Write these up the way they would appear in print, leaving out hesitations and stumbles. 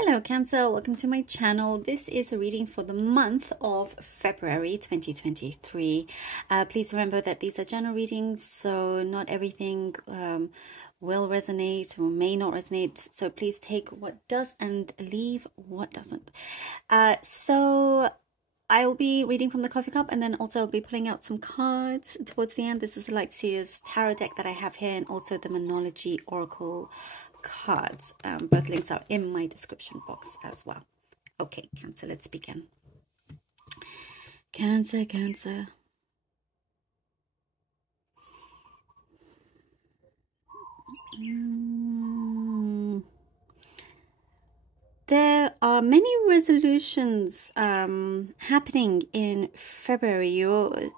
Hello Cancer, welcome to my channel. This is a reading for the month of February 2023. Please remember that these are general readings, so not everything will resonate or may not resonate. So please take what does and leave what doesn't. So I will be reading from the coffee cup, and then also I'll be pulling out some cards towards the end. This is the Lightseers tarot deck that I have here, and also the Monology Oracle cards. Both links are in my description box as well. Okay, Cancer, let's begin. Cancer. There are many resolutions happening in February.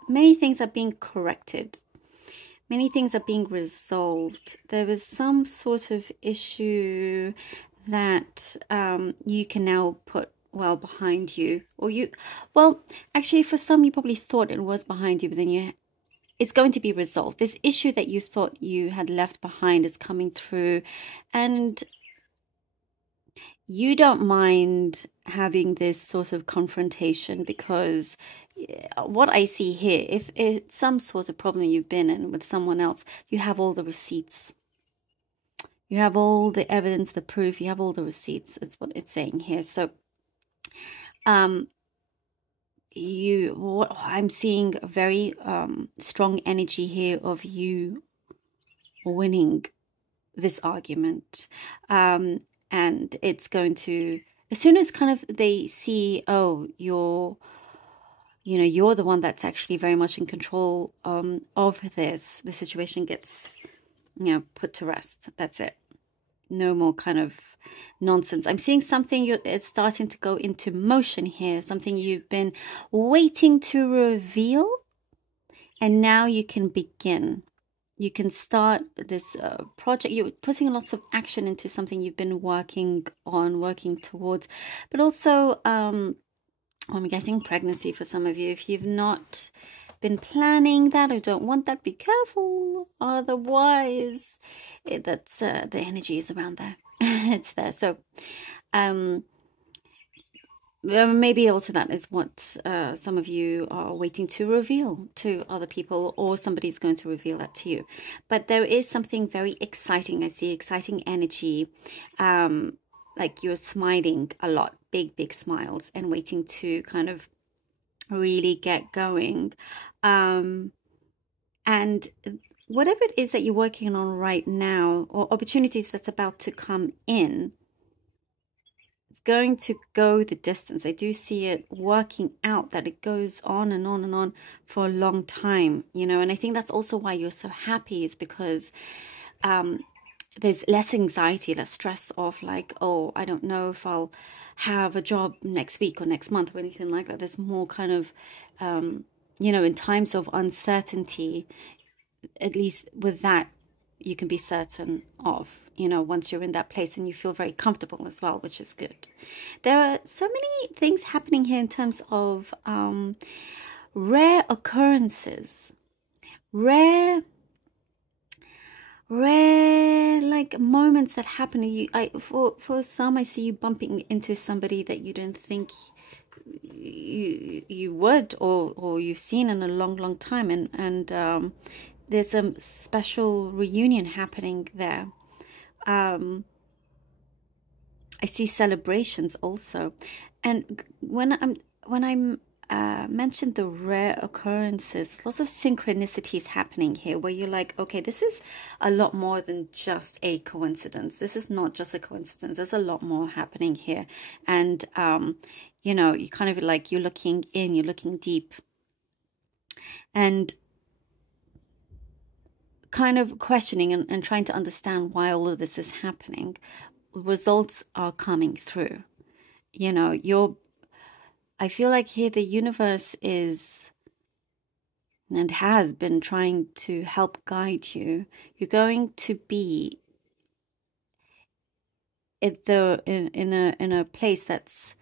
Many things are being corrected. Many things are being resolved. There was some sort of issue that you can now put well behind you, or well, actually for some you probably thought it was behind you, but then it's going to be resolved. This issue that you thought you had left behind is coming through, and you don't mind having this sort of confrontation, because what I see here, if it's some sort of problem you've been in with someone else, you have all the receipts. You have all the evidence, the proof, you have all the receipts. That's what it's saying here. So I'm seeing a very strong energy here of you winning this argument. And it's going to, as soon as kind of they see, oh, you're the one that's actually very much in control of this, the situation gets, put to rest. That's it. No more kind of nonsense. I'm seeing something it's starting to go into motion here, something you've been waiting to reveal, and now you can begin. You can start this project. You're putting lots of action into something you've been working on, working towards, but also I'm getting pregnancy for some of you. If you've not been planning that or don't want that, be careful. Otherwise, that's the energy is around there. It's there. So maybe also that is what some of you are waiting to reveal to other people, or somebody's going to reveal that to you. But there is something very exciting. I see exciting energy. Like you're smiling a lot, big smiles, and waiting to kind of really get going. And whatever it is that you're working on right now, or opportunities that's about to come in, it's going to go the distance. I do see it working out, that it goes on and on and on for a long time, and I think that's also why you're so happy, is because there's less anxiety, less stress of like, oh, I don't know if I'll have a job next week or next month or anything like that. There's more kind of, in times of uncertainty, at least with that, you can be certain of, once you're in that place, and you feel very comfortable as well, which is good. There are so many things happening here in terms of rare occurrences, rare like moments that happen to you. For some, I see you bumping into somebody that you didn't think you would, or you've seen in a long time, and there's a special reunion happening there. I see celebrations also, and when I'm mentioned the rare occurrences, lots of synchronicities happening here, where you're like, okay, this is a lot more than just a coincidence. This is not just a coincidence. There's a lot more happening here, and you kind of like, you're looking in, you're looking deep, and kind of questioning and trying to understand why all of this is happening. Results are coming through. I feel like here the universe is and has been trying to help guide you. You're going to be in a place that's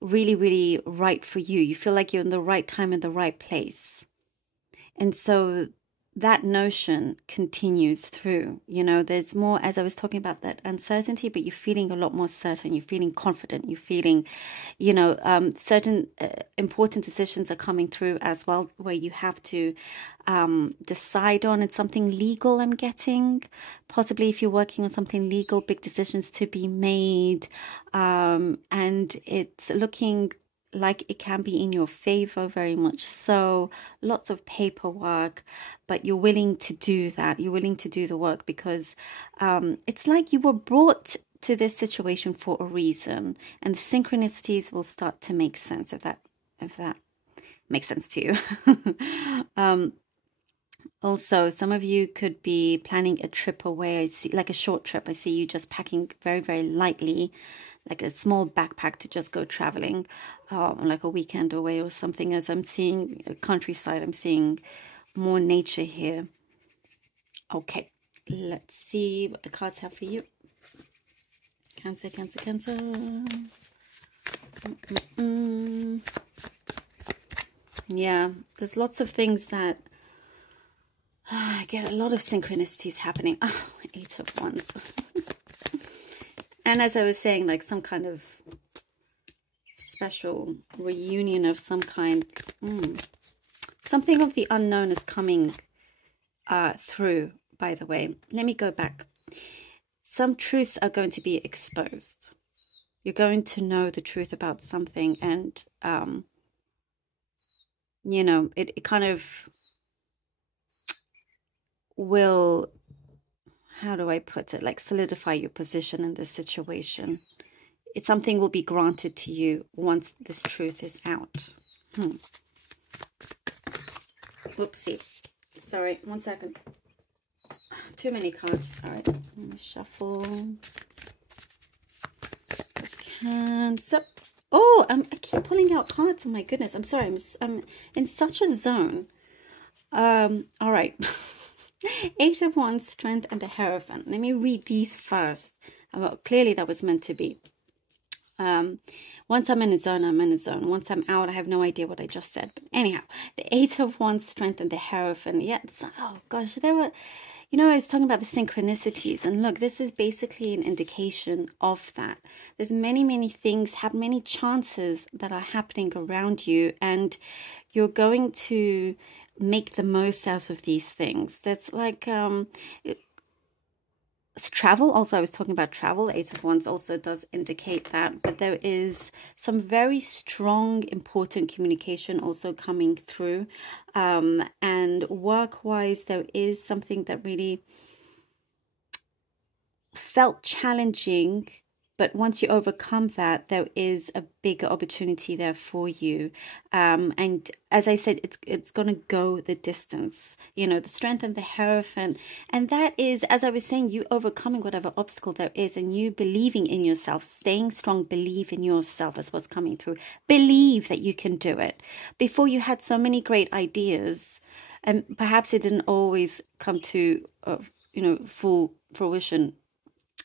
really right for you. You feel like you're in the right time in the right place. And so that notion continues through. You know, there's more, as I was talking about, that uncertainty, but you're feeling a lot more certain. You're feeling confident. You're feeling, you know, certain important decisions are coming through as well, where you have to decide on. It's something legal, I'm getting. Possibly if you're working on something legal, big decisions to be made. And it's looking like it can be in your favor, very much so. Lots of paperwork, but you're willing to do that. You're willing to do the work because it's like you were brought to this situation for a reason, and the synchronicities will start to make sense if that makes sense to you. Also, some of you could be planning a trip away. I see, like a short trip. I see you just packing very, very lightly, like a small backpack to just go traveling, like a weekend away or something. As I'm seeing countryside, I'm seeing more nature here. Okay, let's see what the cards have for you. Cancer, Cancer, Cancer. Yeah, there's lots of things that I get a lot of synchronicities happening. Oh, 8 of Wands. And as I was saying, like some kind of special reunion of some kind. Something of the unknown is coming through, by the way. Let me go back. Some truths are going to be exposed. You're going to know the truth about something, and, you know, it kind of will, how do I put it, like solidify your position in this situation. Something will be granted to you once this truth is out. Whoopsie. Sorry, 1 second. Too many cards. All right, let me shuffle. Cancer. Oh, I keep pulling out cards. Oh my goodness. I'm sorry. I'm in such a zone. All right. 8 of Wands, Strength, and the Hierophant. Let me read these first. Well, clearly that was meant to be. Once I'm in a zone, I'm in a zone. Once I'm out, I have no idea what I just said. But anyhow, the 8 of Wands, Strength, and the Hierophant. Yeah, oh gosh, there were, you know, I was talking about the synchronicities. And look, this is basically an indication of that. There's many, many things, many chances that are happening around you. And you're going to make the most out of these things. That's like travel. Also, I was talking about travel. 8 of Wands also does indicate that, but there is some very strong, important communication also coming through. And work-wise, there is something that really felt challenging, but once you overcome that, there is a bigger opportunity there for you. And as I said, it's going to go the distance, you know, the Strength and the Hierophant. And that is, as I was saying, you overcoming whatever obstacle there is and you believing in yourself, staying strong, believe in yourself is what's coming through. Believe that you can do it. Before, you had so many great ideas, and perhaps it didn't always come to, you know, full fruition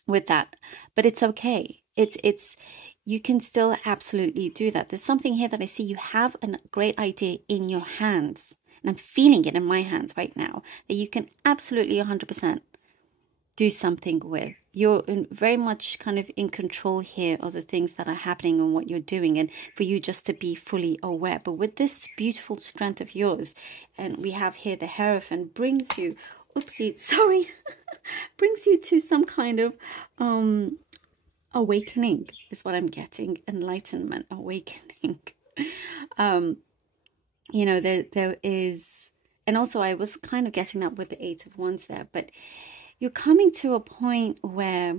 with that, but it's okay. It's you can still absolutely do that. There's something here that I see you have a great idea in your hands, and I'm feeling it in my hands right now, that you can absolutely 100% do something with. You're very much kind of in control here of the things that are happening and what you're doing, and for you just to be fully aware. But with this beautiful strength of yours, and we have here the Hierophant, brings you, oopsie, sorry, brings you to some kind of awakening is what I'm getting. Enlightenment, awakening. You know, there is, and also I was kind of getting that with the 8 of Wands there, but you're coming to a point where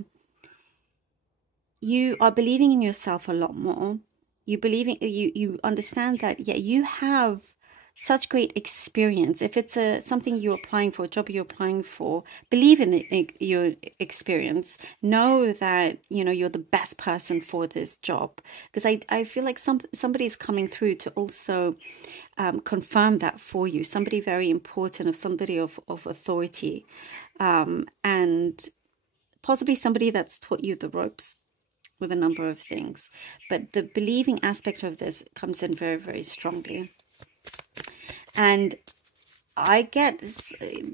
you are believing in yourself a lot more. You understand that, yeah, you have such great experience. If it's something you're applying for, a job you're applying for, believe in your experience. Know that, you know, you're the best person for this job. Because I feel like somebody's coming through to also confirm that for you. Somebody very important, somebody of authority. And possibly somebody that's taught you the ropes with a number of things. But the believing aspect of this comes in very, very strongly. And I get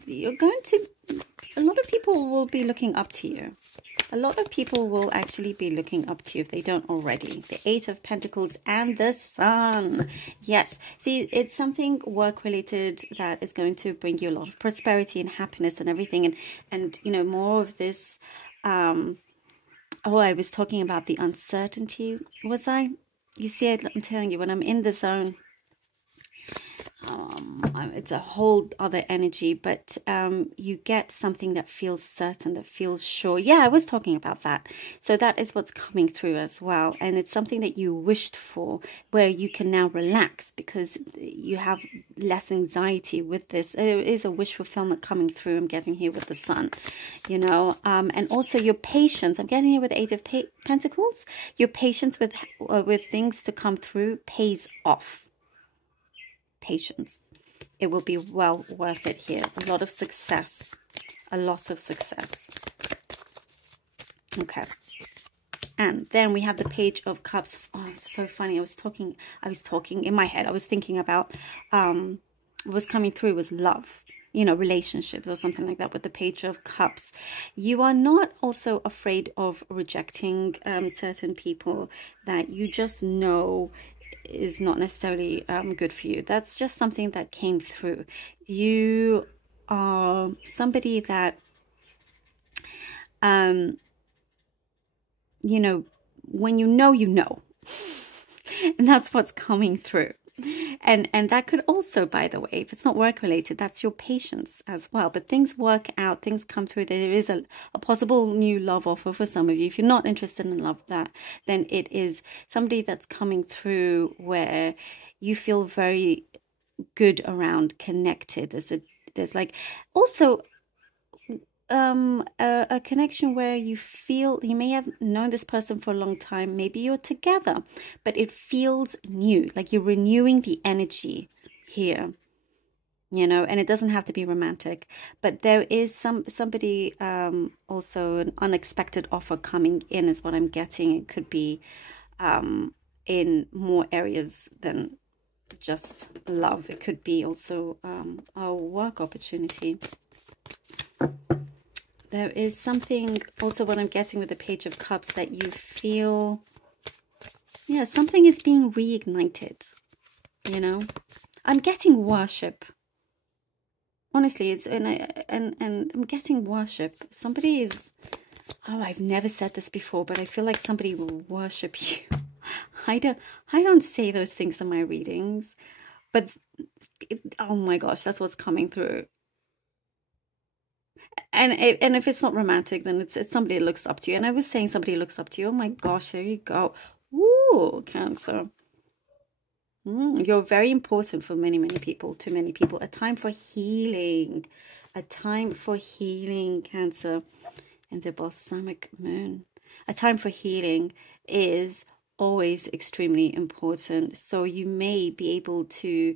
you're going to, a lot of people will be looking up to you. A lot of people will actually be looking up to you if they don't already. The Eight of Pentacles and the Sun. Yes. See, it's something work-related that is going to bring you a lot of prosperity and happiness and everything. And you know, more of this... oh, I was talking about the uncertainty, was I? You see, I'm telling you, when I'm in the zone... it's a whole other energy, but you get something that feels certain, that feels sure. Yeah, I was talking about that. So that is what's coming through as well. And it's something that you wished for, where you can now relax because you have less anxiety with this. There is a wish fulfillment coming through. I'm getting here with the Sun, you know, and also your patience. I'm getting here with the Eight of Pentacles. Your patience with things to come through pays off. Patience. It will be well worth it here. A lot of success. A lot of success. Okay. And then we have the Page of Cups. Oh, it's so funny. I was talking in my head. I was thinking about what was coming through was love. You know, relationships or something like that with the Page of Cups. You are not also afraid of rejecting certain people that you just know is not necessarily good for you. That's just something that came through. You are somebody that you know, when you know, you know. And that's what's coming through. And that could also, by the way, if it's not work related, that's your patience as well. But things work out, things come through. There is a possible new love offer for some of you. If you're not interested in love, then it is somebody that's coming through where you feel very good around, connected. There's like also a connection where you feel you may have known this person for a long time, maybe you're together, but it feels new, like you're renewing the energy here, you know. And it doesn't have to be romantic, but there is somebody also an unexpected offer coming in is what I'm getting. It could be in more areas than just love. It could be also a work opportunity. There is something also what I'm getting with the Page of Cups that you feel, yeah, something is being reignited, you know. I'm getting worship. Honestly, it's and I'm getting worship. Somebody is, oh, I've never said this before, but I feel like somebody will worship you. I don't say those things in my readings, but oh my gosh, that's what's coming through. And if it's not romantic, then it's somebody that looks up to you. And I was saying somebody looks up to you. Oh my gosh, there you go. Ooh, Cancer. You're very important for many, many people, to many people. A time for healing. A time for healing, Cancer. And the balsamic moon. A time for healing is always extremely important. So you may be able to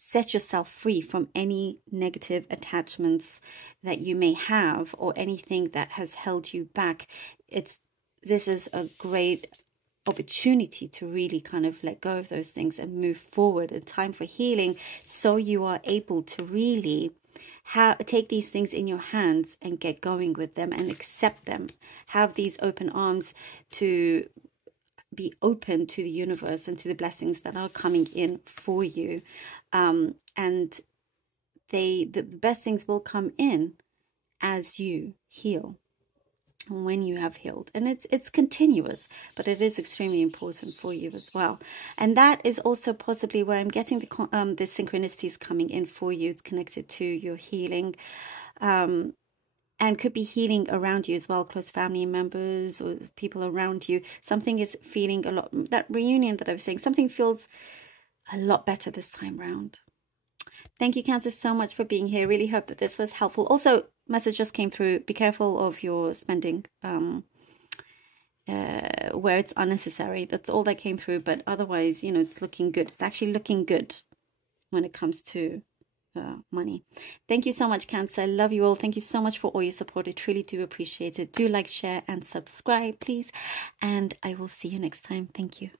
set yourself free from any negative attachments that you may have or anything that has held you back. This is a great opportunity to really kind of let go of those things and move forward. A time for healing, so you are able to really take these things in your hands and get going with them and accept them. Have these open arms to be open to the universe and to the blessings that are coming in for you. And the best things will come in as you heal, when you have healed. And it's continuous, but it is extremely important for you as well. And that is also possibly where I'm getting the synchronicities coming in for you. It's connected to your healing. And could be healing around you as well, close family members or people around you. Something is feeling a lot, that reunion that I was saying, something feels a lot better this time round. Thank you, Cancer, so much for being here. Really hope that this was helpful. Also, message just came through. Be careful of your spending where it's unnecessary. That's all that came through. But otherwise, you know, it's looking good. It's actually looking good when it comes to money. Thank you so much, Cancer. I love you all. Thank you so much for all your support. I truly do appreciate it. Do like, share, and subscribe, please. And I will see you next time. Thank you.